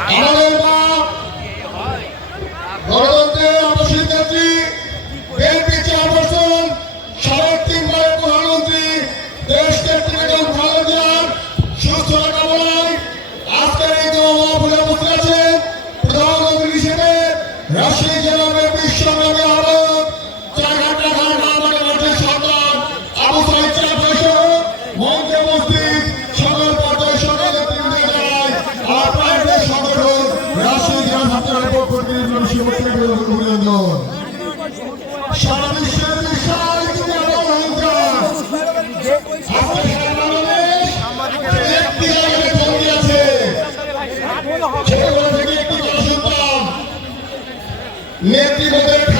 আমার নেতৃত্বের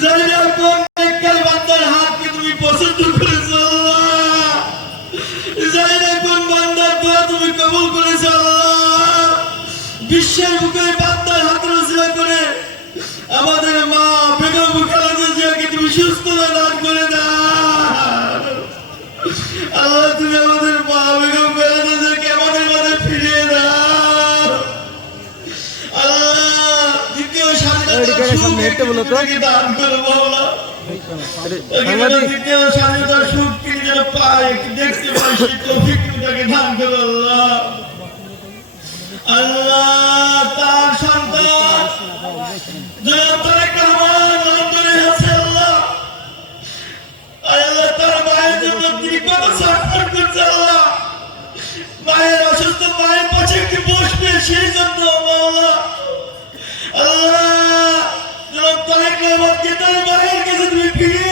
জালিমের কোন কোন তুমি কবুল করেছ? বিশ্বের বুকে বান্দার হাত রচনা করে আমাদের মা বেগম খালেদা জিয়াকে তুমি সুস্থ দান করে না আল্লাহ তুমি আমাদের মুহূর্তে মূলত আল্লাহ তার সন্তান মায়ের অসুস্থ মায়ের পাশে একটি বসবে সেই জন্য আল্লাহ আল্লাহ তারেক রহমানকে তার মায়ের কাছে তুমি ফিরিয়ে